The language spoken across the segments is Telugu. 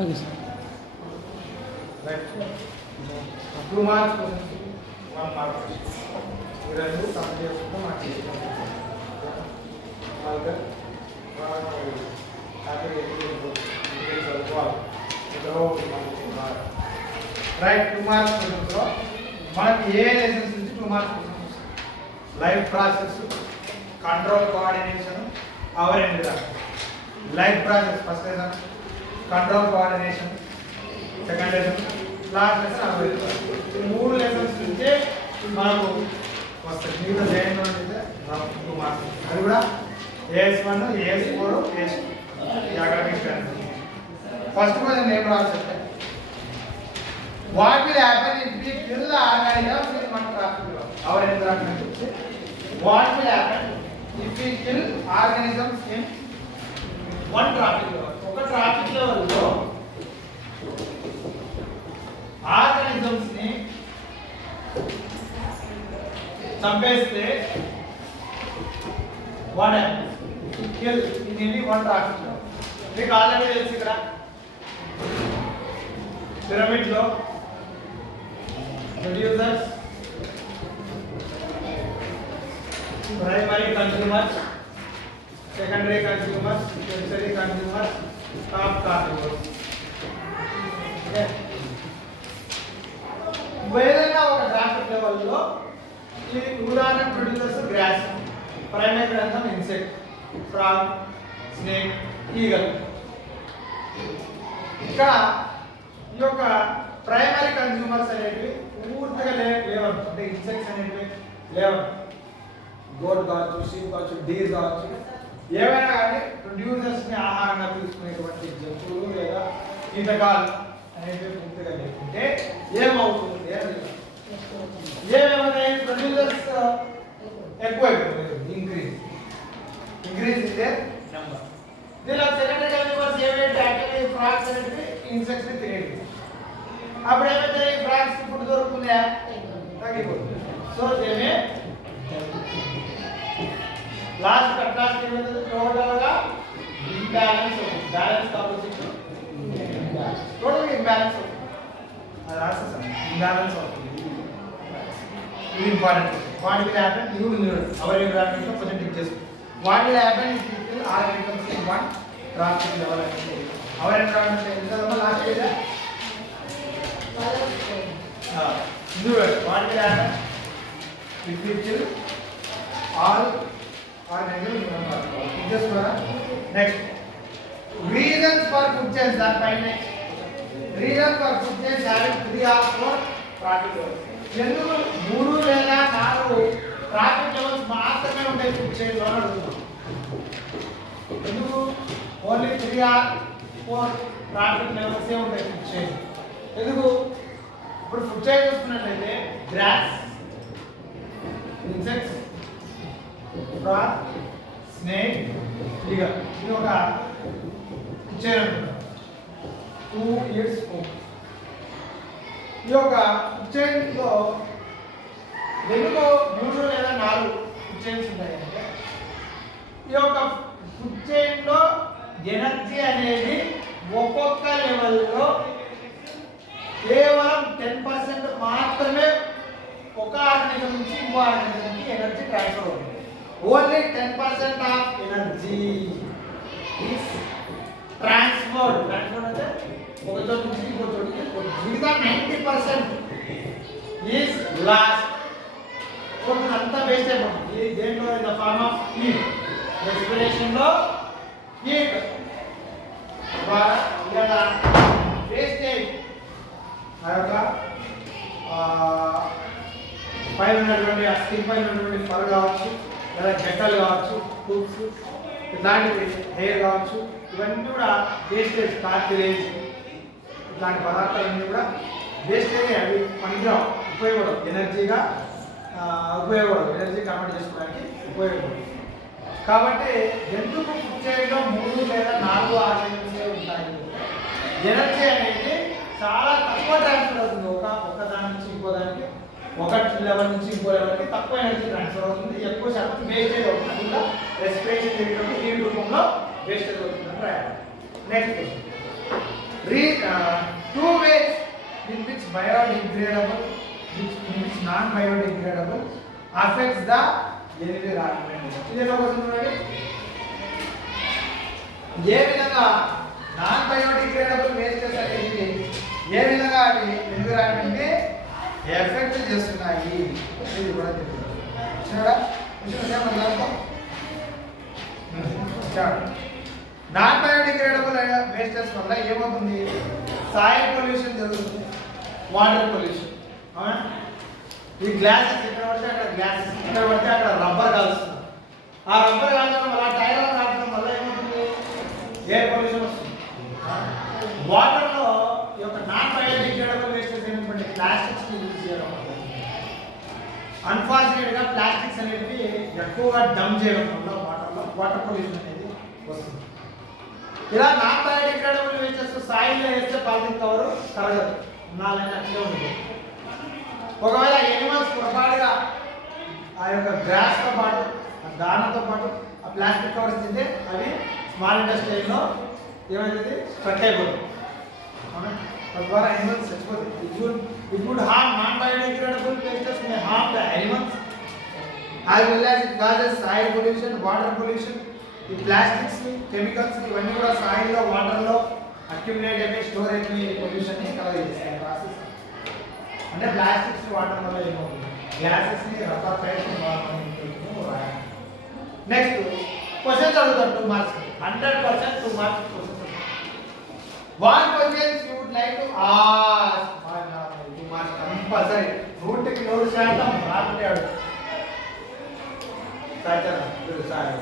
Okay sir. Right 2 marks questions 1 mark ఈ రెండు కంప్లీట్ చేసుకుంటే మాకు రైట్ 2 మార్క్స్ క్వశ్చన్స్లో మనకి ఏ లెసన్స్ నుంచి 2 marks questions life process control coordination hour environment life process first lesson control coordination second lesson last lesson hour environment ఈ మూడు లెసన్స్ నుంచే మనకు వస్తాయి మిగతా జైన్ అయితే మనకు 2 మార్క్స్ అది కూడా AS1 AS4 AS2 economic first question ఏం రాస్తే what will happen if we kill the organisms in one traffic law our environment what will happen if we kill organisms in one traffic law oka traffic level lo organisms ni చంపేస్తే what happens to kill in any one traffic law మీకు ఆల్రెడీ తెలుసు ఇక్కడ పిరమిడ్ లో producers, primary consumers, secondary consumers, tertiary consumers, top carnivores. Okay. ఏదైనా ఒక ట్రాఫిక్ లెవెల్లో ఈ ఉదాహరణ ప్రొడ్యూసర్స్ గ్రాస్, ప్రైమరీ గ్రంథం ఇన్సెక్ట్, ఫ్రాగ్, స్నేక్, ఈగల్. ఇక్కడ ఈ యొక్క ప్రైమరీ కన్స్యూమర్స్ అనేవి పూర్తిగా లేవరు అంటే ఇన్సెక్ట్స్ అనేవి లేవరు గోడ్ కావచ్చు షీప్ కావచ్చు డీర్ కావచ్చు ఏవైనా కానీ ప్రొడ్యూసర్స్ని ఆహారంగా తీసుకునేటువంటి జంతువులు లేదా కీటకాలు అనేవి పూర్తిగా లేకుంటే ఏమవుతుంది ఏమేమన్నాయి ప్రొడ్యూసర్స్ ఎక్కువైపోతుంది ఇంక్రీజ్ ఇన్ దేర్ నెంబర్ దీనిలో సెకండరీ కన్స్యూమర్స్ ఏవైతే యాక్చువల్లీ ఫ్రాగ్స్ అనేవి ఇన్సెక్ట్స్ని తినేవి అప్పుడు ఏమైతే ఫ్రాగ్స్ ఫుడ్ దొరుకుతుందా తగ్గిపోతుంది సో దేమే లాస్ట్ కట్లాస్ట్ ఏమైతే టోటల్ గా ఇంబ్యాలెన్స్ అవుతుంది బ్యాలెన్స్ ఆపోజిట్ టోటల్ ఇంబ్యాలెన్స్ అవుతుంది అది రాసేసా ఇంబ్యాలెన్స్ అవుతుంది ఇది important what will happen you will our environment లో కొంచెం టిక్ చేసుకో what will happen if people are becomes in one trophic level అంటే అవర్ ఎన్విరాన్మెంట్ ఎంత లాస్ట్ ఏదా do it what will happen if we kill all organisms just for next reasons for food chains that by next reasons for food chains having 3 or 4 traffic levels ఎందుకు 3 లేదా 4 ట్రాఫిక్ లెవెల్స్ మాత్రమే ఉంటాయి ఫుడ్ చైన్ లో అడుగుతున్నాం ఎందుకు ఓన్లీ 3 or 4 ట్రాఫిక్ లెవెల్స్ ఏ ఉంటాయి ఫుడ్ చైన్ ఎందుకు ఇప్పుడు ఫుడ్ చైన్ చూసుకున్నట్లయితే grass insects frog snake eagle ఇది ఒక ఫుడ్ చైన్ అనుకుంటాం 2 ఇయర్స్ ఈ యొక్క ఫుడ్ చైన్లో ఎందుకు 3 లేదా 4 ఫుడ్ చైన్స్ ఉంటాయంటే ఈ యొక్క ఫుడ్ చైన్లో ఎనర్జీ అనేది ఒక్కొక్క లెవెల్లో కేవలం 10% మాత్రమే ఒక ఆర్గనిజం నుంచి ఇంకో ఆర్గనిజంకి ఎనర్జీ ట్రాన్స్ఫర్ అవుతుంది only 10% of energy is transfer అంటే ఒక చోటు నుంచి ఇంకో చోటుకి మిగతా 90% ఈస్ లాస్ట్ అంతా వేస్ట్ అయిపోతుంది దేంట్లో in the form of heat రెస్పిరేషన్లో హీట్ ద్వారా వేస్టేజ్ ఆ యొక్క పైన ఉన్నటువంటి ఆ స్కిన్ పైన ఉన్నటువంటి ఫర్ కావచ్చు లేదా గెట్టలు కావచ్చు హూప్స్ ఇట్లాంటివి హెయిర్ కావచ్చు ఇవన్నీ కూడా వేస్టేజ్ కార్టిలేజ్ ఇట్లాంటి పదార్థాలన్నీ కూడా వేస్టేజ్ అవి పనికిరావు ఉపయోగపడవు ఎనర్జీగా ఉపయోగపడవు ఎనర్జీ కన్వర్ట్ చేసుకోవడానికి ఉపయోగపడవు కాబట్టి ఎందుకు ఫుడ్ చైన్లో 3 లేదా 4 ఆర్గనిజమ్సే ఉంటాయి ఎనర్జీ అనేది చాలా తక్కువ ట్రాన్స్ఫర్ అవుతుంది ఒక దాని నుంచి ఇంకో దానికి ఒక లెవెల్ నుంచి ఇంకో లెవెల్కి తక్కువ ఎనర్జీ ట్రాన్స్ఫర్ అవుతుంది ఎక్కువ శాతం వేస్టేజ్ అవుతుంది అది కూడా రెస్పిరేషన్ జరిగినప్పుడు హీట్ రూపంలో వేస్టేజ్ అవుతుంది అని రాయాలి next Two ways in which biodegradable, which non-biodegradable affects the environment. ఇదేనా క్వశ్చన్ చూడండి. ఏ విధంగా నాన్ బయోడిగ్రేడబుల్ వేస్టెస్ అనేది ఏ విధంగా అవి ఎన్విరాన్మెంట్ ని ఎఫెక్ట్ చేస్తున్నాయి ఇది కూడా తెలుసు. నాన్ బయోడిగ్రేడబుల్ వేస్టెస్ వల్ల ఏమవుతుంది? సాయిల్ పొల్యూషన్ జరుగుతుంది, వాటర్ పొల్యూషన్. అవునా? ఈ గ్లాసెస్ ఇక్కడ పడితే అక్కడ గ్లాసెస్, ఇక్కడ పడితే అక్కడ రబ్బర్ కాలుస్తున్నారు. ఆ రబ్బర్ కాల్చడం వల్ల, టైర్ కాల్చడం వల్ల ఏమవుతుంది? ఎయిర్ పొల్యూషన్ వస్తుంది. వాటర్లో ఈ యొక్క నాన్ బయోడిగ్రేడబుల్ వేస్టెస్ ఏంటంటే ప్లాస్టిక్స్ యూజ్ చేయడం వల్ల, అన్ఫార్చునేట్గా ప్లాస్టిక్స్ అనేవి ఎక్కువగా డంప్ చేయడం వల్ల వాటర్ పొల్యూషన్ అనేది వస్తుంది. ఇలా నాన్ బయోడిగ్రేడబుల్ వేస్టెస్ సాయిల్లో వేస్తే పాలిథిన్ కవర్ కరగదు, నాలుగు అట్లే ఉంటుంది. ఒకవేళ ఎనిమల్స్ పొరపాటుగా ఆ యొక్క గ్రాస్తో పాటు, ఆ దానాతో పాటు ఆ ప్లాస్టిక్ కవర్స్ తింటే అవి స్మాల్ ఇండస్ట్రీలో ఏమైతుంది? స్ట్రక్ అయిపోతుంది. తద్వారా ఎనిమల్స్ చచ్చిపోతాయి. It would harm non-biodegradable wastes may harm the animals as well as it causes soil pollution, water pollution. ఈ ప్లాస్టిక్స్, కెమికల్స్ ఇవన్నీ కూడా సాయిల్లో, వాటర్లో అక్యుములేట్ అయిపోయి స్టోర్ అయిపోయి పొల్యూషన్ని కలగజేస్తాయి. ప్రాసెస్ అంటే ప్లాస్టిక్స్ వాటర్ వల్ల ఏమవుతుంది? గ్లాసెస్ని రబ్బర్ టైప్స్ రాయాలి. నెక్స్ట్ క్వశ్చన్స్ అడుగుతారు 2 marks, 100% 2 marks questions. 1 questions you would like to ask. 2 marks compulsory, 100కి 100% రాకుంటే అడుగు. Sir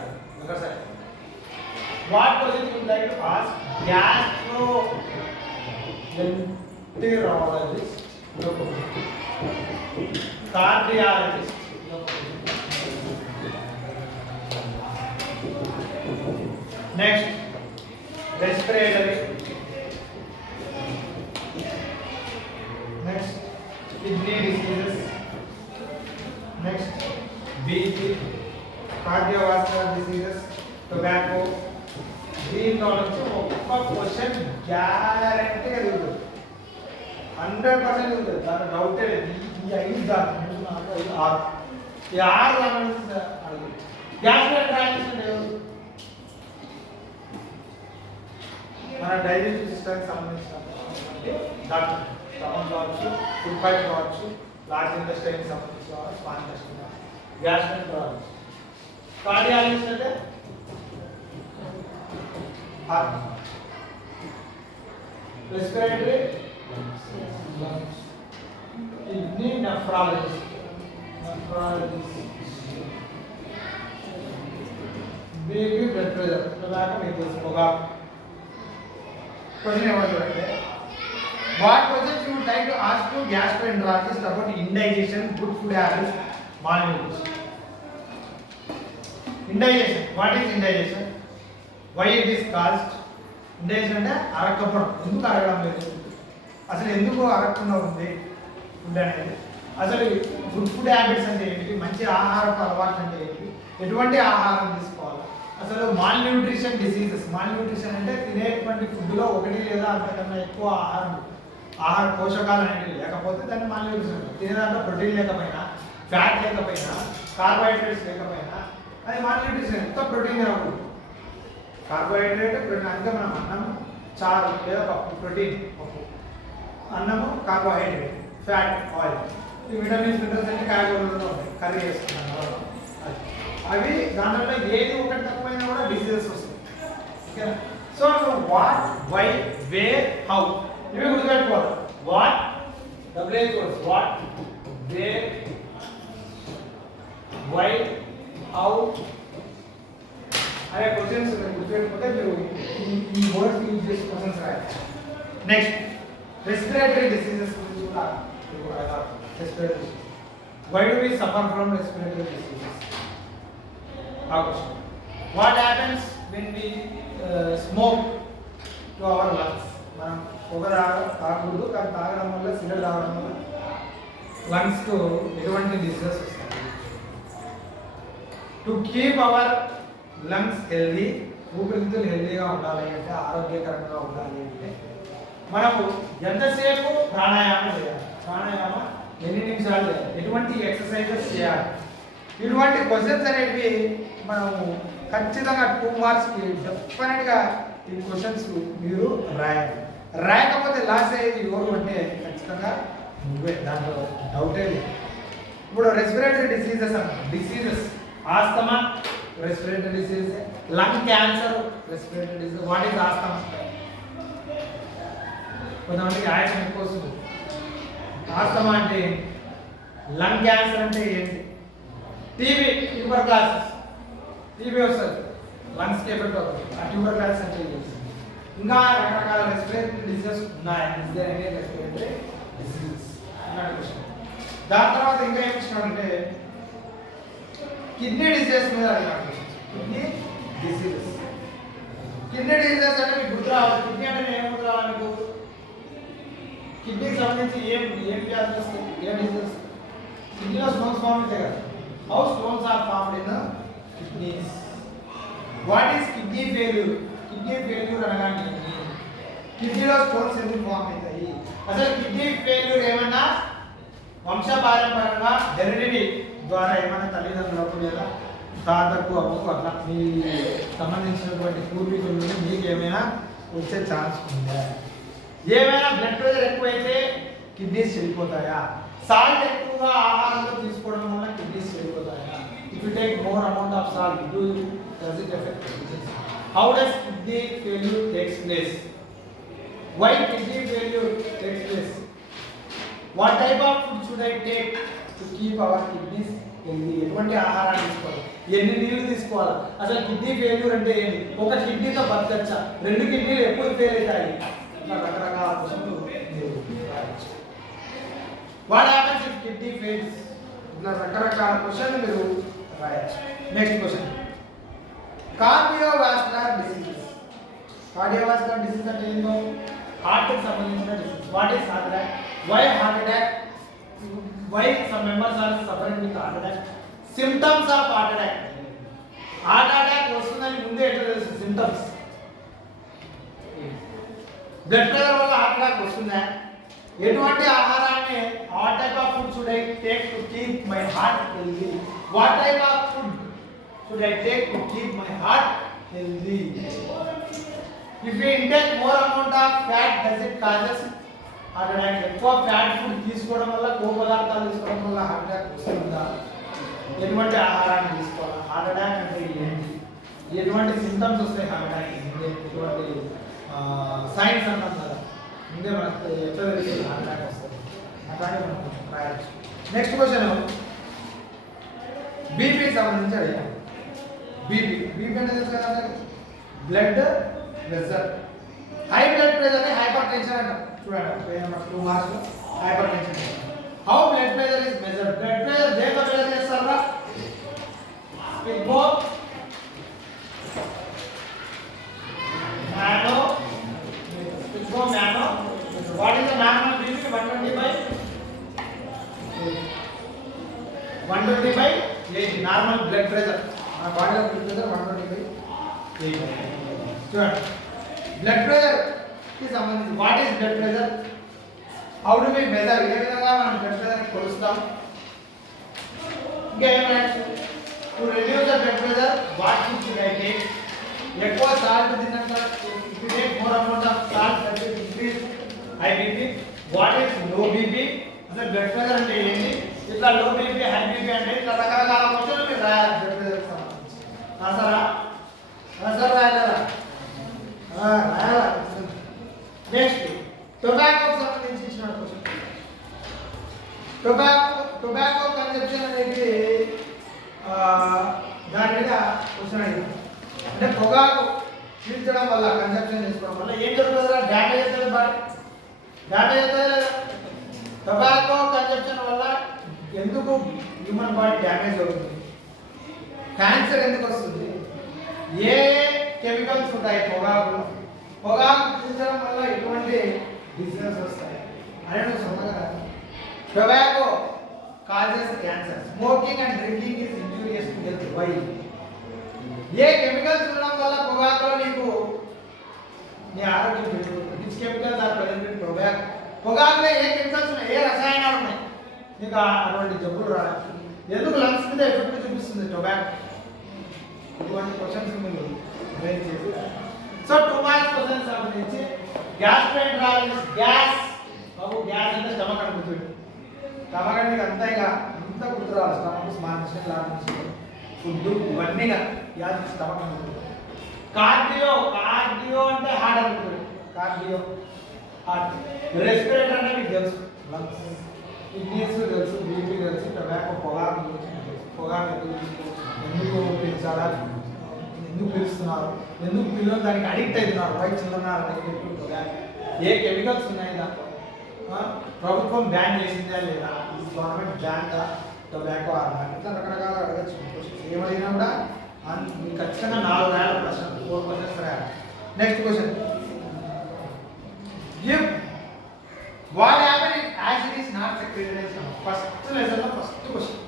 what question you would like to ask? Gastroenterologist, cardiologist, next respiratory, next kidney diseases, next BP, cardiovascular diseases, tobacco. దీంట్లో నుంచి ఒక్క క్వశ్చన్ గ్యారంటీగా చదువుతుంది, 100% చదువుతుంది. దాని డౌటే లేదు. ఈ 5 దాని 6 ఈ 6 అడుగుతుంది. గ్యాస్ట్రోఎంటరాలజిస్ట్ అంటే మన డైజెస్టివ్ సిస్టమ్కి సంబంధించిన డాక్టర్. స్టమక్ కావచ్చు, ఫుడ్ పైప్ కావచ్చు, లార్జ్ ఇంటెస్టైన్కి సంబంధించి కావచ్చు, స్మాల్ ఇంటెస్టైన్ కావచ్చు. గ్యాస్ట్రోఎంటరాలజిస్ట్. కార్డియాలజిస్ట్ అంటే heart, respiratory, lungs, kidney, nephrologist, baby blood pressure. tobacco మీకు తెలుసుకోగా. క్వశ్చన్ ఏమంటారు అంటే what questions you would like to ask to gastroenterologist about indigestion, good food habits, malnutrition. Indigestion, what is indigestion? Why it is caused? Indigestion అంటే అరగకపోవడం. ఎందుకు అరగడం లేదు, అసలు ఎందుకు అరగకుండా ఉంది ఫుడ్ అనేది, అసలు గుడ్ ఫుడ్ హ్యాబిట్స్ అంటే ఏంటి, మంచి ఆహారపు అలవాట్లు అంటే ఏంటి, ఎటువంటి ఆహారం తీసుకోవాలి, అసలు mall nutrition diseases. Mall nutrition అంటే తినేటువంటి ఫుడ్లో 1 లేదా అంతకన్నా ఎక్కువ ఆహార పోషకాలు అనేవి లేకపోతే దాన్ని మాల్ న్యూట్రిషన్. తినేదాంట్లో ప్రోటీన్ లేకపోయినా, ఫ్యాట్ లేకపోయినా, కార్బోహైడ్రేట్స్ లేకపోయినా అది మాల్ న్యూట్రిషన్. ఎంత ప్రోటీన్ రావు, కార్బోహైడ్రేట్, ప్రోటీన్. అందుకే మనం అన్నం, చారు లేదా పప్పు, ప్రోటీన్ పప్పు, అన్నము కార్బోహైడ్రేట్, ఫ్యాట్ ఆయిల్. ఈ విటమిన్స్, మినరల్స్ అన్ని కాయగూరలలో ఉంటాయి, కర్రీ చేసుకున్నాను అవి. దాంట్లో ఏది ఒకటి తక్కువైనా కూడా డిసీజెస్ వస్తాయి. ఓకేనా? So what, why, where, how ఇవి గుర్తుపెట్టుకోవాలి. What, WH words, what, where, why, how అనే క్వశ్చన్స్ గుర్తుపెట్టుకుంటే మీరు ఈ వర్డ్స్ యూజ్ చేసి క్వశ్చన్స్ రాయాలి. నెక్స్ట్ రెస్పిరేటరీ డిసీజెస్ గురించి కూడా respiratory diseases. Why do we suffer from respiratory diseases? ఆ question. What happens when we smoke to our lungs? మనం పొగ తాగకూడదు, కానీ తాగడం వల్ల, సిగరెట్ తాగడం వల్ల లంగ్స్కు ఎటువంటి డిసీజెస్ వస్తాయి? To keep our lungs healthy, ఊపిరితిత్తులు హెల్దీగా ఉండాలి అంటే, ఆరోగ్యకరంగా ఉండాలి అంటే మనము ఎంతసేపు ప్రాణాయామం చేయాలి, ప్రాణాయామం ఎన్ని నిమిషాలు చేయాలి, ఎటువంటి ఎక్సర్సైజెస్ చేయాలి, ఇటువంటి క్వశ్చన్స్ అనేవి మనము ఖచ్చితంగా 2 మార్క్స్కి డెఫినెట్గా ఈ క్వశ్చన్స్ మీరు రాయాలి. రాయకపోతే లాస్ అయ్యేది ఎవరు అంటే ఖచ్చితంగా నువ్వే, దాంట్లో డౌటే లేదు. ఇప్పుడు respiratory diseases asthma respiratory disease, lung cancer respiratory disease. What is asthma? కొంతమందికి ఆయాసం ఎక్కువ వస్తుంది. ఆస్తమా అంటే ఏంటి? లంగ్ క్యాన్సర్ అంటే ఏంటి? టీబీ, ట్యూబర్ క్లాసెస్, టీబీ వస్తుంది, లంగ్స్కి ఎఫెక్ట్ అవుతుంది. ఆ ట్యూబర్ క్లాసెస్ అంటే ఏంటి? ఇంకా రకరకాల రెస్పిరేటరీ డిసీజెస్ ఉన్నాయి. రెస్పిరేటరీ డిసీజెస్ అన్నట్టు క్వశ్చన్. దాని తర్వాత ఇంకా ఏం ఇచ్చినాడంటే కిడ్నీ డిసీజెస్ మీద అడిగినాడు. కిడ్నీ డిసీజెస్, కిడ్నీ డిసీజెస్ అంటే మీకు గుర్తు రావాలి. కిడ్నీ అంటే ఏం గుర్తు రావాలి మీకు? కిడ్నీకి సంబంధించి ఏం వ్యాధులు వస్తాయి, ఏం డిసీజెస్? కిడ్నీలో స్టోన్స్ ఫామ్ అవుతాయి కదా. How stones are formed in kidneys? What is kidney failure? Kidney failure అనగానే కిడ్నీలో స్టోన్స్ ఎందుకు ఫామ్ అవుతాయి? అసలు కిడ్నీ ఫెయిల్యూర్ ఏమన్నా వంశపారంపరంగా హెరిడిటీ ద్వారా ఏమైనా తల్లిదండ్రులకు లేదా తాతకు అమ్మకు అట్లా మీ సంబంధించినటువంటి పూర్వీకుల నుండి మీకు ఏమైనా వచ్చే ఛాన్స్ ఉందా? ఏమైనా బ్లడ్ ప్రెషర్ ఎక్కువైతే కిడ్నీస్ చెడిపోతాయా? సాల్ట్ ఎక్కువగా ఆహారంలో తీసుకోవడం వల్ల కిడ్నీస్ చెడిపోతాయా? If you take more amount of salt does it affect kidneys? How does kidney failure takes place? Why kidney failure takes place? What type of food should I take to keep our kidneys healthy? ఎటువంటి ఆహారాన్ని తీసుకోవాలి, ఎన్ని నీళ్లు తీసుకోవాలి, అసలు కిడ్నీ ఫెయిల్యూర్ అంటే ఏంటి, ఒక కిడ్నీతో బతకచ్చా, 2 కిడ్నీలు ఎప్పుడు ఫెయిల్ అవుతాయి, ఇట్లా రకరకాల క్వశ్చన్లు మీరు రాయొచ్చు. What happens if kidney fails? ఇట్లా రకరకాల క్వశ్చన్లు మీరు రాయొచ్చు. Next question, cardiovascular diseases. Cardiovascular disease అంటే ఏంటో హార్ట్కి సంబంధించిన disease. What is heart attack? Why heart attack? Why some members are suffering with heart attack? Symptoms of heart attack. Heart attack వస్తుందని ముందే ఎట్లా తెలుసు? సిమ్టమ్స్. బ్లడ్ ప్రెషర్ వల్ల హార్ట్ అటాక్ వస్తుందా? ఎటువంటి ఆహారాన్ని, what type of food should I take to keep my heart healthy? What type of food should I take to keep my heart healthy? If we intake more amount of fat, does it causes heart attack? ఎక్కువ ఫ్యాట్ ఫుడ్ తీసుకోవడం వల్ల, కొవ్వు పదార్థాలు తీసుకోవడం వల్ల హార్ట్ అటాక్ వస్తుందా? ఎటువంటి ఆహారాన్ని తీసుకోవాలి? హార్ట్ అటాక్ అంటే ఏంటి? ఎటువంటి సింటమ్స్ వస్తాయి హార్ట్ అటాక్? ఎటువంటి సైన్స్ అన్నాం కదా, ముందే మనకు ఎట్లా తెలిసి హార్ట్ అటాక్ వస్తుంది అట్లాగే మనం రాయొచ్చు. నెక్స్ట్ క్వశ్చన్, బీపీకి సంబంధించి అడిగాం. బీపీ అంటే తెలుసు కదా, blood pressure. High blood pressure ని హైపర్ టెన్షన్ అంటాం. చూడండి 2 marks hypertension. How blood pressure is measured? Blood pressure దేంతో మెజర్ చేస్తారా? Sphygmo, mano, sphygmo, mano. What is the normal BP? 120/80 normal blood pressure. మన బాడీలో బ్లడ్ ప్రెషర్ 120/80. చూడండి, బ్లడ్ ప్రెషర్ కి సంబంధించి what is blood pressure? How do we measure? ఏ విధంగా మనం బ్లడ్ ప్రెషర్ కొలుస్తాం? ఇంకా ఏమైనా to reduce the blood pressure what should I take? ఎక్కువ సాల్ట్ తిన్నాక, if you take more amount of salt that will increase high BP. What is low BP? అసలు బ్లడ్ ప్రెషర్ అంటే ఏంటి? ఇట్లా లో బీపీ, హై బీపీ అంటే ఇట్లా రకరకాల క్వశ్చన్లు మీరు రాయాలి బ్లడ్ ప్రెషర్ సంబంధించి. రాసారా? రాయలేరా? రాయాలా? నెక్స్ట్, టొబాకోకి సంబంధించి ఇచ్చిన క్వశ్చన్. టొబాకో కన్జంప్షన్ అనేది దాని మీద క్వశ్చన్ అడిగింది. అంటే పొగాకు పీల్చడం వల్ల, కన్జంప్షన్ చేసుకోవడం వల్ల ఏం జరుగుతుందా? డ్యామేజ్ అవుతుంది బాడీ, డ్యామేజ్ అవుతుంది లేదా? టొబాకో కన్జంప్షన్ వల్ల ఎందుకు హ్యూమన్ బాడీ డ్యామేజ్ అవుతుంది? క్యాన్సర్ ఎందుకు వస్తుంది? ఏ కెమికల్స్ ఉంటాయి పొగాకులో? పొగాకు పీల్చడం వల్ల ఎటువంటి డిసీజెస్ వస్తాయి అనేది సొంతగా. Tobacco causes cancer. Smoking and drinking is injurious to health. Why? ఏ కెమికల్స్ ఉండడం వల్ల పొగాకులో నీకు నీ ఆరోగ్యం పెరుగుతుంది? విచ్ కెమికల్స్ ఆర్ ప్రెజెంట్ ఇంకా అటువంటి జబ్బులు రావడానికి. ఎందుకు లంగ్స్ మీద ఎఫెక్ట్ చూపిస్తుంది టొబాకో? ఇటువంటి క్వశ్చన్స్ మీరు రైజ్ చేసి సో 2 మార్క్స్ క్వశ్చన్స్ సంబంధించి గ్యాస్ట్రైంట్రాలజిస్ గ్యాస్ బాబు గ్యాస్ అంటే స్టమక్ అనుకుంటుంది. స్టమక్ అంటే అంతా ఇక అంతా గుర్తురావాలి. స్టమక్ స్మాల్ మిషన్ లార్జ్ మిషన్ ఫుడ్ ఇవన్నీ గ్యాస్ స్టమక్ అనుకుంటుంది. కార్డియో కార్డియో అంటే హార్ట్ అనుకుంటుంది. Cardio heart. రెస్పిరేటర్ అంటే మీకు తెలుసు లంగ్స్. కిడ్నీస్ తెలుసు, బీపీ తెలుసు, టొబాకో పొగాకు పొగాకు ఎందుకు పెంచాలా, ఎందుకు పిలుస్తున్నారు, ఎందుకు పిల్లలు దానికి అడిక్ట్ అవుతున్నారు, వై చిల్లున్నారు ఏ కెమికల్స్ ఉన్నాయి దాంట్లో, ప్రభుత్వం బ్యాన్ చేసిందా లేదా, గవర్నమెంట్ బ్యాన్ టొబాకో ఆర్గాన్ ఇట్లా రకరకాల అడగచ్చు. ఏమడిగినా కూడా మీకు ఖచ్చితంగా 4 రాయాలి ప్రశ్న, 4 క్వశ్చన్స్ రాయాలి. Next question, what happen if acid is not secreted in stomach? First lesson లో ఫస్ట్ క్వశ్చన్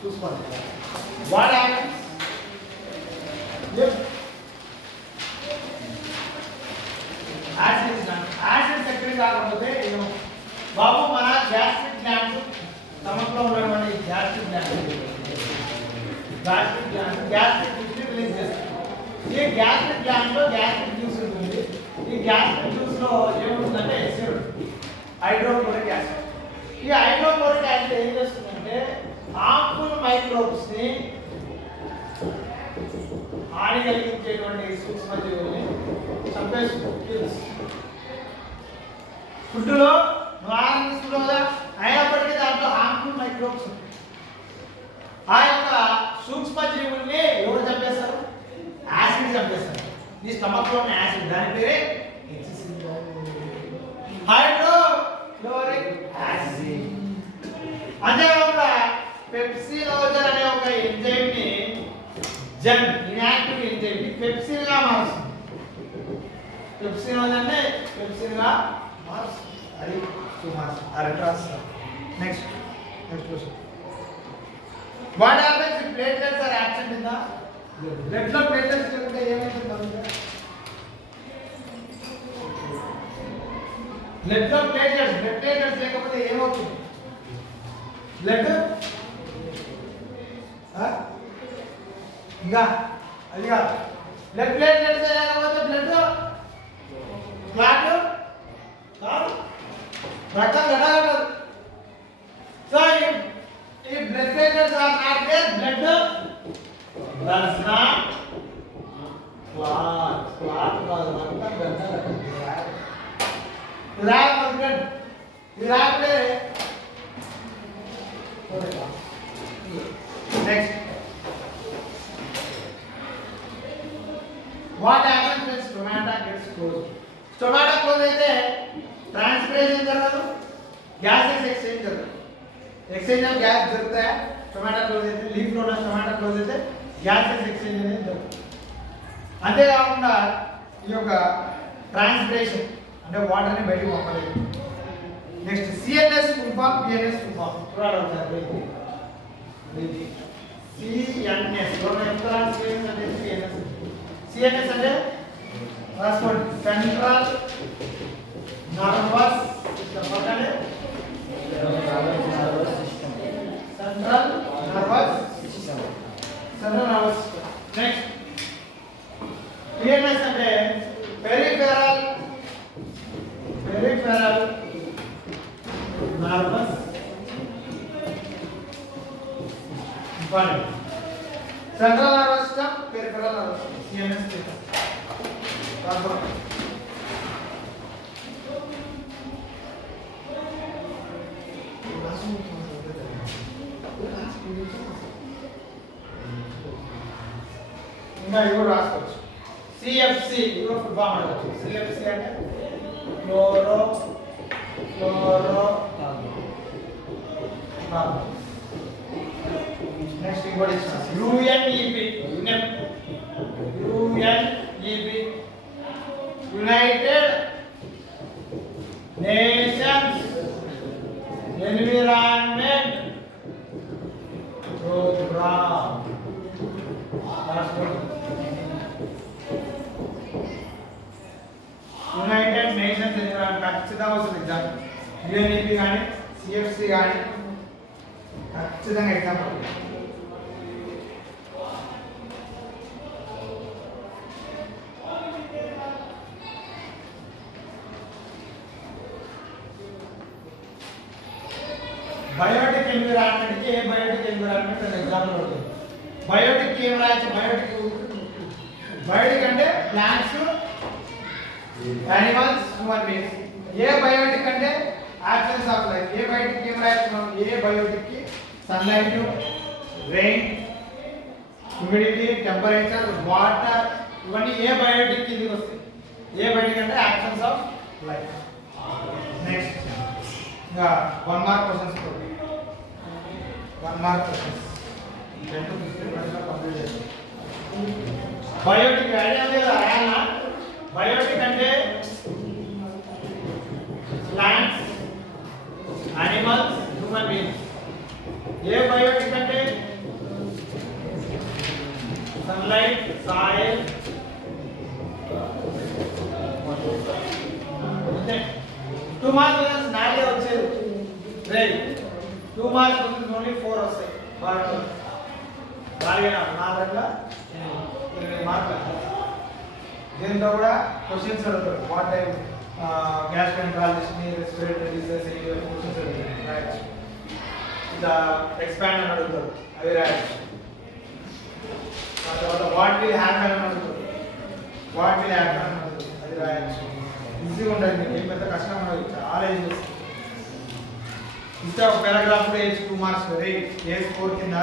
చూసుకోండి. వాట్ హ్యాపెన్స్ యాసిడ్ సెక్రెట్ కాకపోతే బాబు మన గ్యాస్ట్రిక్ గ్లాండ్ స్టమక్ లో ఉన్నటువంటి గ్యాస్ట్రిక్ గ్యాస్ట్రిక్ జ్యూస్ ని రిలీజ్ చేస్తుంది. ఈ గ్యాస్ట్రిక్ గ్లాండ్ లో గ్యాస్ట్రిక్ జ్యూస్ ఉంటుంది. ఈ గ్యాస్ట్రిక్ జ్యూస్ లో ఏముంటుందంటే ఎసిడ్, హైడ్రోక్లోరిక్ యాసిడ్. ఈ హైడ్రోక్లోరిక్ యాసిడ్ ఏం చేస్తుందంటే హార్మ్ఫుల్ మైక్రోబ్స్ ని హాని కలిగించేటువంటి సూక్ష్మజీవుల్ని చంపేస్తుంది. ఫుడ్లో నువ్వు ఆహారం తీసుకుంటావు కదా, అయినప్పటికీ దాంట్లో హార్మ్ఫుల్ మైక్రోబ్స్ ఉంటాయి. ఆ యొక్క సూక్ష్మజీవుల్ని ఎవరు చంపేస్తారు? యాసిడ్ చంపేస్తారు. ఈ స్టమక్ లో ఉన్న యాసిడ్, దాని పేరే హైడ్రోక్లోరిక్ యాసిడ్. అంతేకాకుండా పెప్సిలోజన్ అనే ఒక ఎంజైమ్ ని ఇన్యాక్టివ్ ఎంజైమ్ ని పెప్సిన్ గా మారుస్తుంది. పెప్సినోజన్ ని పెప్సిన్ గా మారుస్తుంది. అది 2 మార్క్స్ అరెట్రాస్. Next question, what happens if platelets are absent in the blood లో ప్లేట్లెట్స్ లేకుంటే ఏమైతుంది? బ్లడ్ లో ప్లేట్లెట్స్ లేకపోతే ఏమవుతుంది? బ్లడ్ ఇంకా అది కాదు, బ్లడ్ ప్లేట్లెట్స్ లేకపోతే బ్లడ్ క్లాట్ కాదు, రక్తం గడగడదు. సో ఈ blood platelets are not there, blood does not clot కాదు, రక్తం గడగడదు. Next, what happens when stomata gets close? Stomata close అయితే ట్రాన్స్పిరేషన్ జరగదు, గ్యాసెస్ ఎక్స్చేంజ్ జరగదు. ఎక్స్చేంజ్ ఆఫ్ గ్యాస్ జరుగుతాయా టొమాటో క్లోజ్ అయితే? లీఫ్ లో ఉన్న టొమాటో క్లోజ్ అయితే గ్యాసెస్ ఎక్స్చేంజ్ అనేది జరుగుతుంది. అంతేకాకుండా ఈ యొక్క ట్రాన్స్పిరేషన్ అంటే వాటర్ని బయటకు పంపలేదు. Next, CNS full form, PNS full form చూడాలి ఒకసారి. సిఎన్ఎస్ ట్రాన్స్పిరేషన్ అంటే సిఎన్ఎస్. సిఎన్ఎస్ అంటే రాసుకోండి, సెంట్రల్ నర్వస్ సిస్టమ్. పక్కనే central nervous system. Next, PNS అంటే peripheral nervous important. Central nervous system, peripheral nervous system, CNS system. ఇంకా ఇవి కూడా రాసుకోవచ్చు. సిఎఫ్సి ఇవి ఫుల్ ఫామ్ అనవచ్చు. సిఎఫ్సి అంటే క్లోరో నెక్స్ట్ ఇంకోటి ఇచ్చిన UNEP, UNEP United Nations environment programme. United Nations environment ఖచ్చితంగా వస్తుంది ఎగ్జామ్. యుఎన్ఈపి కానీ సిఎఫ్సి కానీ ఖచ్చితంగా example. Biotic environment abiotic environment అనే ఎగ్జాంపుల్ అవుతుంది. బయోటిక్ ఏం రాయొచ్చు? బయోటిక్ అంటే plants, animals, human beings. Abiotic అంటే absence of life. Abiotic ఏం రాయొచ్చు మనం? ఏ బయోటిక్ కి sunlight, rain, humidity, temperature, water ఇవన్నీ ఏ బయోటిక్ కిందకి వస్తాయి. ఏ బయోటిక్ అంటే యాబ్సెన్స్ ఆఫ్ లైఫ్. నెక్స్ట్ ఇంకా 1 mark questions. 1 mark questions 10 to 15 minutes లో కంప్లీట్ చేస్తాం. బయోటిక్ ఐడియా లేదా రాయాలా? బయోటిక్ అంటే plants, animals, human beings. Abiotic అంటే సన్లైట్, సాయిల్, అంటే 2 మార్క్స్ క్వశ్చన్స్ నాకే వచ్చేది. రైట్, 2 మార్క్స్ క్వశ్చన్స్ ఓన్లీ 4 వస్తాయి. బాగా నా దగ్గర 8 మార్కులు. దీంతో కూడా క్వశ్చన్స్ అడుగుతారు. వాట్ టైం గ్యాస్ట్రోఎంటరాలజిస్ట్ని, రెస్పిరేటరీ డిసీజెస్ ఇవన్నీ క్వశ్చన్స్ అడుగుతారు, రాయొచ్చు. ఇట్లా ఎక్స్పాండ్ అని అడుగుతారు, అవి రాయొచ్చు. ఆ తర్వాత వాట్ విల్ హ్యాపెన్ అని అడుగుతారు, వాట్ విల్ హ్యాపెన్ అని అడుగుతారు, అది రాయొచ్చు. ఈజీగా ఉంటుంది, మీకు ఏం పెద్ద కష్టం ఉండదు, చాలా ఈజీ వస్తుంది. ఇస్తే ఒక పారాగ్రాఫ్ కూడా వేసి 2 మార్క్స్. ఏ స్కోర్ కింద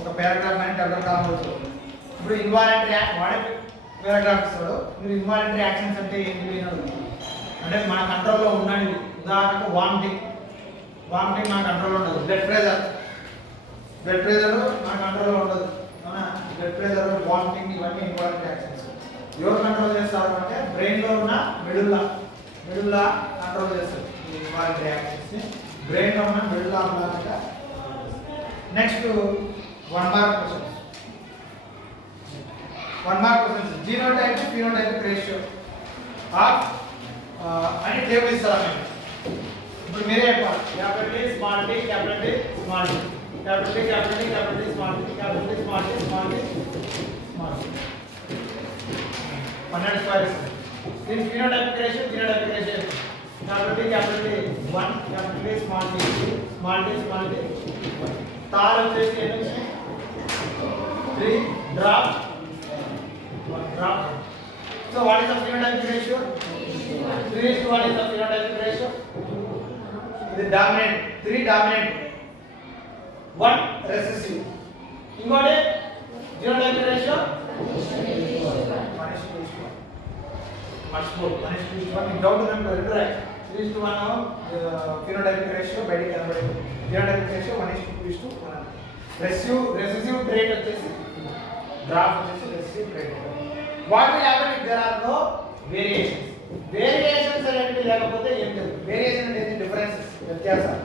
ఒక పారాగ్రాఫ్ అంటే అర్థం కావచ్చు. ఇప్పుడు ఇన్వాలంటరీ వాడే పారాగ్రాఫ్ ఇస్తాడు, మీరు ఇన్వాలంటరీ యాక్షన్స్ అంటే ఏంటి అంటే మన కంట్రోల్లో ఉన్నది. ఉదాహరణకు వామిటింగ్ మన కంట్రోల్లో ఉండదు. బ్లడ్ ప్రెషర్ మన కంట్రోల్లో ఉండదు. అవునా? బ్లడ్ ప్రెషర్, వామిటింగ్ ఇవన్నీ ఇన్వాలంటరీ యాక్షన్స్. ఎవరు కంట్రోల్ చేస్తారు అంటే బ్రెయిన్లో ఉన్న మెడుల్లా కంట్రోల్ చేస్తారు ఈ ఇన్వాలంటరీ యాక్షన్స్ని. బ్రెయిన్లో ఉన్న మెడుల్లా ఉన్నమాట. Next 1 mark questions. 1 mark questions. Genotype, phenotype ratio of అని టేబుల్ ఇస్తారు. ఇప్పుడు మీరే చెప్పాలి. Capital T, small T, capital T, small T, capital T, capital T, capital T, small T, capital T, small T, small T, small T. 12 squares. దీని phenotype ratio, genotype ratio. Capital T 1, capital T, small T, small T, small T. తార్ వచ్చేసి ఎన్ని వచ్చాయి? 3 డ్రాప్, 1 drop. So what is the phenotypic ratio? 3:1 is the phenotypic ratio. The dominant, 3 dominant, 1 recessive. Ingode genotypic ratio 1:1. Much more 1:1. In doubt number right. 3:1 phenotypic ratio by the genotypic ratio 1:2:1. Recessive trait వచ్చేసి డ్రాప్ వచ్చేసి recessive trait. What will happen if there are no variations? Variations అనేవి లేకపోతే ఏం లేదు. వేరియేషన్ అంటే డిఫరెన్సెస్, వ్యత్యాసాలు.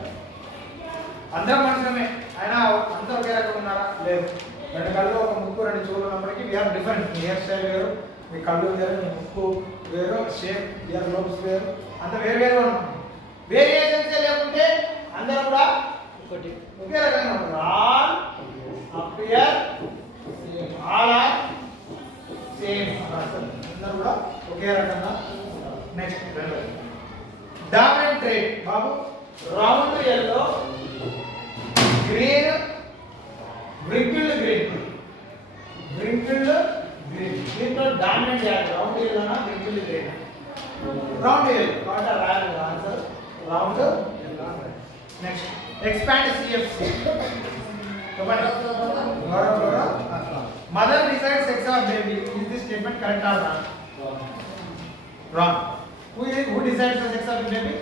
అందరం మనుషులమే, అయినా అందరూ ఒకే రకంగా ఉన్నారా? లేదు. 2 కళ్ళు, 1 ముక్కు, 2 చెవులు ఉన్నప్పటికీ వీఆర్ డిఫరెంట్. మీ హెయిర్ స్టైల్ వేరు, మీ కళ్ళు వేరు, మీ ముక్కు వేరు, షేప్, ఇయర్ లోబ్స్ వేరు, అంత వేరు వేరుగా ఉన్నాం. వేరియేషన్స్ లేకుంటే అందరూ కూడా ఒకే రకంగా ఉంటారు. All appear same, all are same. అందరూ కూడా ఒకే రకంగా. నెక్స్ట్ డామినెంట్ ట్రేట్ బాబు, round yellow, green, wrinkled green. దీంట్లో డామినెంట్ యాడ్ రౌండ్ ఎల్లోనా వ్రింకిల్డ్ గ్రీన్? Round yellow. కాబట్టి రాయాలి answer round yellow. Next expand CFC. Mother decides sex of baby. Is this statement correct or wrong? Wrong. Who decides the sex of the baby?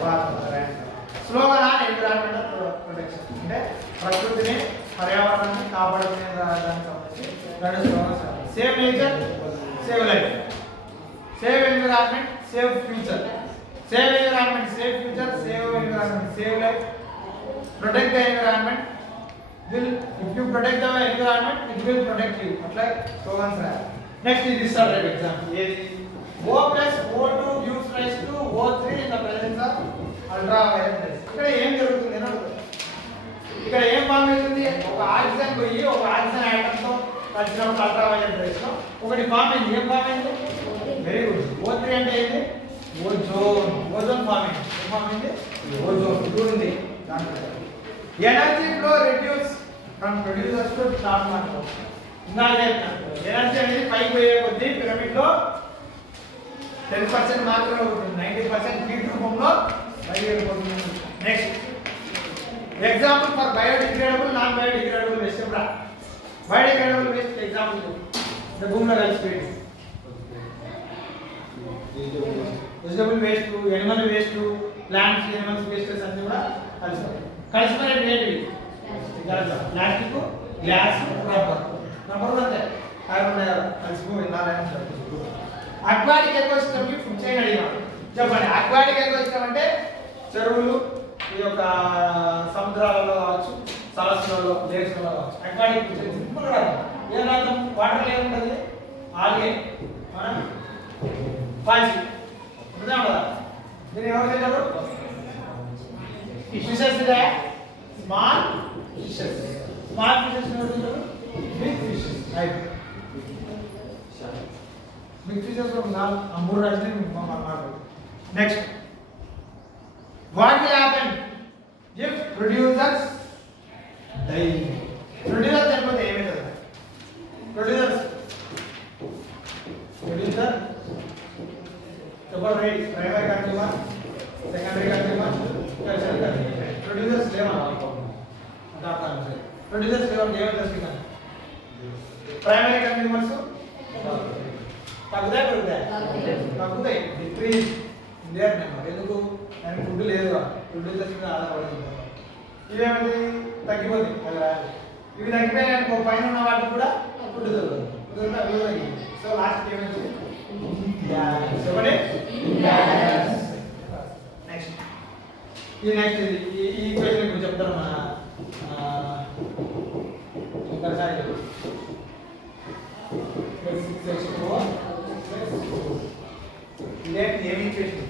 Father. Slogan on environmental protection. అంటే ప్రకృతిని, పర్యావరణాన్ని కాపాడుకునే దానికి సంబంధించి 2 slogans. Save nature, save life. Save environment, save future. Save environment, save future. Save environment, save life. Protect the environment. If you protect the environment, it will protect you. అట్లా స్లోగన్స్ రాయాలి. నెక్స్ట్ ఇది ఇస్తాడు రేపు ఎగ్జాంపుల్. ఏది? O plus O2 gives rise to O3 in the presence of ultraviolet rays. ఇక్కడ ఏం జరుగుతుంది అని అడుగుతారు. ఇక్కడ ఏం ఫామ్ అవుతుంది? ఒక ఆక్సిజన్ పోయి ఒక ఆక్సిజన్ ఆటమ్ తో కలిసినప్పుడు అల్ట్రావైలెట్ రేస్ లో ఒకటి ఫామ్ అయింది. ఏం ఫామ్ అయింది? Very good. O3 అంటే ఏంటి? ఓజోన్. ఓజోన్ ఫామ్ అయింది. ఏం ఫామ్ అయింది? ఓజోన్. చూడండి energy flow reduce from producers to transformer. Energy అనేది పైకి పోయే కొద్దీ పిరమిడ్ లో 10% మాత్రమే ఉంటుంది, 90% హీట్ రూపంలో బయటకు వెళ్ళిపోతుంది. Next example for biodegradable non biodegradable waste. చెప్పరా బయోడిగ్రేడబుల్ వేస్ట్ ఎగ్జాంపుల్ భూమిలో కలిసిపోయింది. Vegetable waste, Animal waste, plants animals wastes అన్ని కూడా కలిసిపోయేది ఏంటి? Plastic, glass, rubber. రబ్బర్ అంటే కార్బన్ డైఆక్సైడ్ కలిసిపోయి అక్వాటిక్ ఎకోసిస్టమ్ కి ఫుడ్ చైన్ అడిగాం. చెప్పండి అక్వాటిక్ ఎకోసిస్టమ్ అంటే చెరువులు, ఈ యొక్క సముద్రాలలో కావచ్చు, సరస్సులలో, లేక్స్లలో కావచ్చు. అక్వాటిక్ ఫుడ్ చైన్ సింపుల్ గా ఏం రాద్దాం? వాటర్ ఏముంటుంది? ఆల్గే, మనం పాచి ఉందాం కదా. దీన్ని ఎవరు తింటారు? Fishes. Small fishes. Small fishes ఎవరు తింటారు? Big fishes. Right. Big fishes మూడు రాజుని మాట్లాడు. Next what will happen if producers die? Producers చనిపోతే ఏమవుతుంది? ప్రొడ్యూసర్ చెప్పండి right. Primary consumer, secondary consumer, tertiary consumer. Producers లేవా? ప్రొడ్యూసర్స్ లేవా? ఏమవుతుంది? ప్రైమరీ కన్స్యూమర్స్ తగ్గుతాయి, పెరుగుతాయి? తగ్గుతాయి. Decrease their number. ఎందుకు? దానికి ఫుడ్ లేదు, ప్రొడ్యూసర్స్ మీద ఆధారపడింది. ఇవేమిటి? తగ్గిపోతుంది. ఇవి తగ్గిపోయాయి అనుకో, పైన ఉన్న వాటికి కూడా ఫుడ్ దొరకదు. సో లాస్ట్ ఏమైంది? చెప్పండి. నెక్స్ట్ ఈ నెక్స్ట్ ఈ ఈక్వేషన్ ఇప్పుడు చెప్తారు మన ఇంకొకసారి ఏమి ఈక్వేషన్?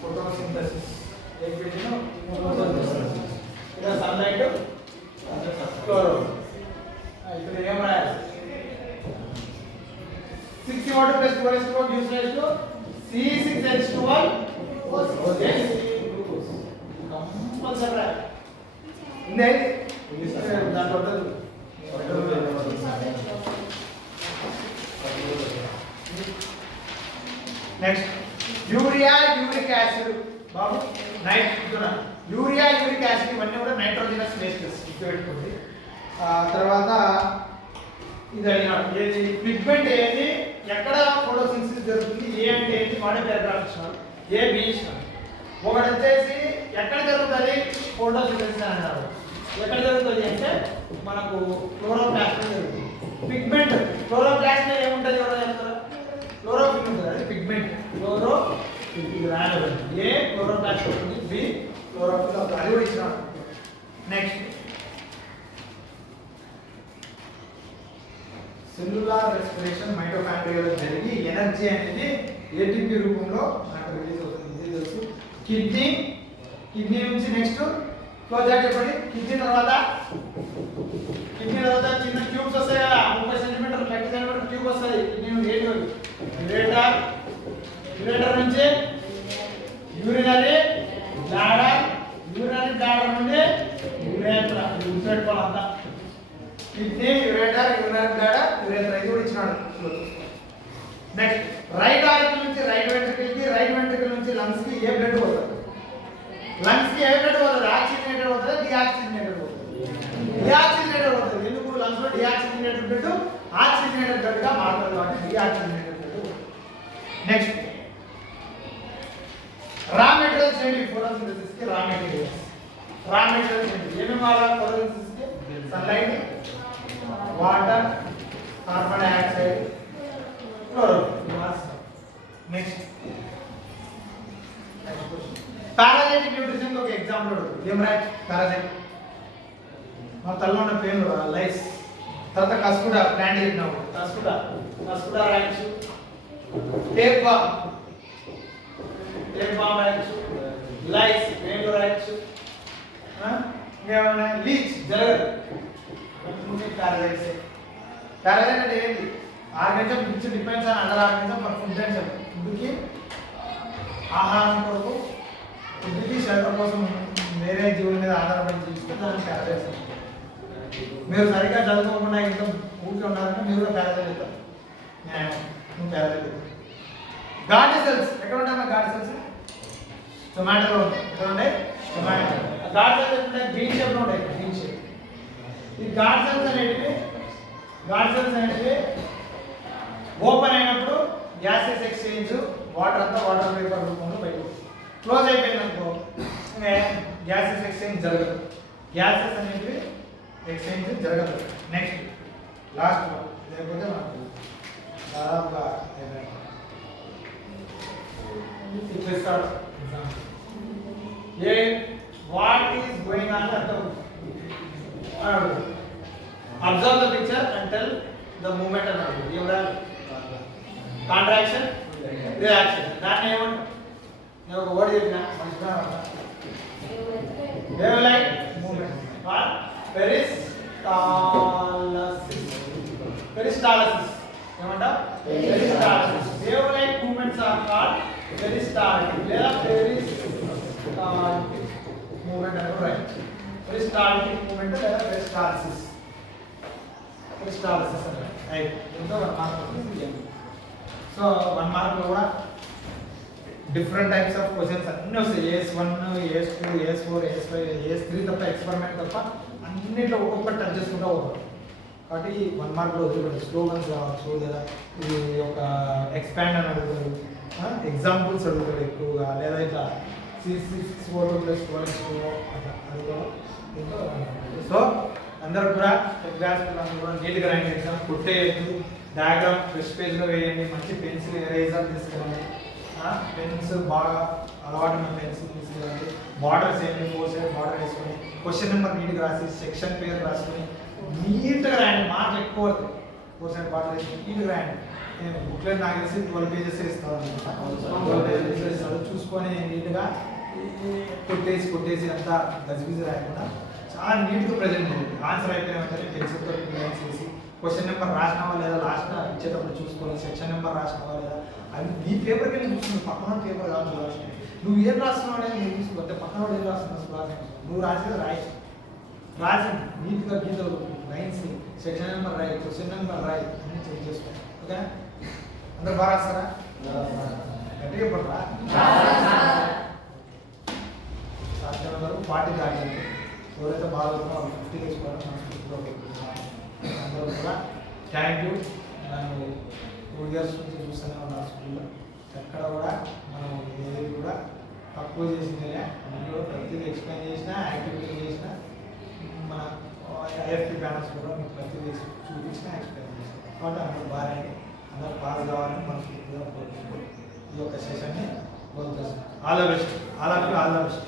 Photosynthesis equation. ఇలా సన్లైట్, క్లోరో. ఇక్కడ ఏం రాయాలి? 6 water plus 4 gives rise to C6H12 compulsory రాయాలి. ఇందే దాంట్లో ఉంటుంది. Next urea, uric acid. బాబు యూరియా, యూరిక్ యాసిడ్ ఇవన్నీ కూడా నైట్రోజనస్ వేస్టెస్. పెట్టుకోండి. తర్వాత ఇది అడిగినాడు, ఏది పిగ్మెంట్ ఏది, ఎక్కడ ఫోటోసింథసిస్ జరుగుతుంది, ఏ అంటే ఏంటి, వాడే పారాగ్రాఫ్ ఇచ్చినాడు, ఏ బి ఇచ్చినాడు. ఒకటి వచ్చేసి ఎక్కడ జరుగుతుంది ఫోటోసింథసిస్ అన్నారు. ఎక్కడ జరుగుతుంది అంటే మనకు క్లోరోప్లాస్ట్ లో జరుగుతుంది. పిగ్మెంట్ క్లోరోప్లాస్ట్ లో ఏముంటుంది? ఎవరో చెప్తారా? క్లోరోఫిల్ ఉంటుంది, అది పిగ్మెంట్. ఏ క్లోరోప్లాస్ట్ ఉంటుంది, బి క్లోరోఫిల్ అవుతుంది. అది కూడా ఇచ్చినాడు. నెక్స్ట్ సెల్యులార్ రెస్పిరేషన్ మైటోకాండ్రియాలో జరిగి ఎనర్జీ అనేది ఏటీపీ రూపంలో మనకు రిలీజ్ అవుతుంది. ఇది తెలుసు. కిడ్నీ నుంచి నెక్స్ట్ ఫ్లోచార్ట్ చెప్పండి. కిడ్నీ తర్వాత చిన్న ట్యూబ్స్ వస్తాయి కదా, 30 సెంటీమీటర్ 30 సెంటీమీటర్ ట్యూబ్ వస్తుంది. కిడ్నీ నుండి యురేటర్ నుంచి యూరినరీ బ్లాడర్ నుండి యురేత్రా. గుర్తుపెట్టుకోవాలంతా. Kidney, ureter, urinary bladder, urethra. ఇది కూడా ఇచ్చినాడు. నెక్స్ట్ రైట్ ఆరికల్ నుంచి రైట్ వెంట్రికల్ నుంచి లంగ్స్ కి ఏ బ్లడ్ పోతుంది? లంగ్స్ కి ఏ బ్లడ్ పోతుంది? ఆక్సిజనేటెడ్ పోతుంది, డిఆక్సిజనేటెడ్ పోతుంది? డిఆక్సిజనేటెడ్ పోతుంది. ఎందుకు? లంగ్స్ లో డిఆక్సిజనేటెడ్ బ్లడ్ ఆక్సిజనేటెడ్ బ్లడ్ గా మారుతుంది కాబట్టి డిఆక్సిజనేటెడ్ బ్లడ్. నెక్స్ట్ రా మెటీరియల్స్ ఏంటి? ఫోటోసింథసిస్ కి రా మెటీరియల్స్ ఏంటి? ఏమేమి వాడాలి ఫోటోసింథసిస్ కి? Sunlight, water, carbon dioxide, chlorophyll. Next parasitic nutrition ఒక ఎగ్జాంపుల్ అడుగుతుంది. ఏం రాయ్? పారాసైట్ మా తలలో ఉన్న పేర్లు లైస్. తర్వాత కస్కుడా ప్లాంట్ చెప్పినావు. కస్కుడా రాయొచ్చు. టేప్ బామ్ రాయొచ్చు. లైస్ పేర్లు రాయొచ్చు. ఇంకేమన్నా parasites. Parasite అంటే ఏంటి? Organism which depends on other organism for food and shelter. ఫుడ్కి ఆహారం కొరకు ఫుడ్కి షెల్టర్ కోసం వేరే జీవుల మీద ఆధారపడి జీవిస్తే దాన్ని ప్యారసైట్స్ అంటారు. మీరు సరిగ్గా చదువుకోకుండా ఇంకా ఊరికే ఉన్నారంటే మీరు కూడా ప్యారసైట్ అవుతారు. నువ్వు ప్యారసైట్ అవుతావు. గార్డ్ సెల్స్ ఎక్కడ ఉంటాయి? గార్డ్ సెల్స్ టొమాటోలో ఉంటాయి. ఎక్కడ ఉంటాయి? టొమాటో. గార్డ్ సెల్స్ ఉంటాయి గ్రీన్ షేప్లో ఉంటాయి. Green shape. ఈ గార్డ్ సెల్స్ అనేటివి ఓపెన్ అయినప్పుడు గ్యాసెస్ ఎక్స్చేంజ్ వాటర్ అంతా వాటర్ వేపర్ రూపంలో బయటకు క్లోజ్ అయిపోయిందనుకో గ్యాసెస్ ఎక్స్చేంజ్ జరగదు. గ్యాసెస్ అనేటివి ఎక్స్చేంజ్ జరగదు. నెక్స్ట్ లాస్ట్ లేకపోతే మనకు దాదాపుగా ఏ వాట్ ఈస్ గోయింగ్ ఆన్ అర్థం observe the picture and tell the movement అన్నారు. ఎవరా కాంట్రాక్షన్ రియాక్షన్ దాన్ని ఏమంటారు? నేను ఒక వర్డ్ చెప్పిన wave like movement are peristalsis ఏమంటా? Peristalsis. Wave like movements are called peristaltic లేదా మూమెంట్ అని కూడా రైట్. పెరిస్టాల్టిక్ మూమెంట్ లేదా పెరిస్టాలసిస్. పెరిస్టాలసిస్ అంటే రైట్. ఇంకో 1 మార్క్ వస్తుంది. సో 1 మార్కులో కూడా డిఫరెంట్ టైప్స్ ఆఫ్ క్వశ్చన్స్ అన్నీ వస్తాయి. AS1, AS2, AS4, AS5, AS3 తప్ప ఎక్స్పెరిమెంట్ తప్ప అన్నిట్లో ఒక్కొక్కటి టచ్ చేసుకుంటూ పోతాం. కాబట్టి 1 మార్కులో వదిలిపెట్టి స్లోగన్స్ కావచ్చు లేదా ఇది ఒక ఎక్స్పాండ్ అని అడుగుతారు, ఎగ్జాంపుల్స్ అడుగుతారు ఎక్కువగా, లేదా ఇట్లా 6/4 అట్లా అడుగుతారు. సో అందరూ కూడా అందరూ కూడా నీట్గా రాయండి. ఎగ్జామ్ కొట్టేయద్దు. డయాగ్రామ్ ఫస్ట్ పేజ్లో వేయండి. మంచి పెన్సిల్ ఎరేజర్ తీసుకురండి. పెన్స్ బాగా అలవాటున్న పెన్సిల్ తీసుకురండి. బార్డర్స్ ఏంటి 4 సైడ్ బార్డర్ వేసుకొని క్వశ్చన్ నెంబర్ నీట్గా రాసి సెక్షన్ పేరు రాసుకొని నీట్గా రాయండి. మార్కులు ఎక్కువ పడుతుంది. 4 సైడ్ బార్డర్ వేసుకొని నీట్గా రాయండి. నేను బుక్లెట్ నాకు తెలిసి 12 పేజెస్ ఇస్తాను అనమాట. 12 పేజెస్ ఇస్తాను. చూసుకొని నీట్గా కొట్టేసి అంతా గజిబిజి రాయకుండా చాలా నీట్గా ప్రజెంట్ చేయండి. ఆన్సర్ అయిపోయిన వెంటనే పెన్సిల్తో లైన్స్ వేసి క్వశ్చన్ నెంబర్ రాసినావా లేదా లాస్ట్ ఇచ్చేటప్పుడు చూసుకోవాలి. సెక్షన్ నెంబర్ రాసినావా లేదా అది నీ పేపర్కి వెళ్ళి చూసుకుని పక్కన పేపర్ కాదు రాసిన నువ్వు ఏం రాస్తున్నావు అనేది నువ్వు చూసుకుంటే పక్కన ఏం రాస్తున్నావు నువ్వు రాసేది రాసి నీట్గా గీతలు లైన్స్ సెక్షన్ నెంబర్ రాయి క్వశ్చన్ నెంబర్ రాయి అన్నీ చెక్ చేసుకో. ఓకే అందరు బాగా రాస్తారా? గట్టిగా పడరా? సాధ్యమందరూ పార్టీ దాటండి. ఎవరైతే బాగా వాళ్ళు 50 తీసుకోవాలని మనస్ఫూర్తిగా అందరూ కూడా థ్యాంక్ యూ. నన్ను 2 years నుంచి చూస్తూనే ఉన్నారు స్కూల్లో. ఎక్కడ కూడా మనం ఏది కూడా తక్కువ చేసిందే అందులో ప్రతిదీ ఎక్స్ప్లెయిన్ చేసినా యాక్టివిటీ చేసినా మన IFP ప్యానల్స్ కూడా మీకు ప్రతిదీ చూపించినా ఎక్స్ప్లెయిన్ చేసినా కాబట్టి అందరూ బాగా అందరూ పాస్ కావాలని మనస్ఫూర్తిగా కోరుకుంటూ ఈ యొక్క సెషన్ని క్లోజ్ చేస్తాం. All the best. All the best.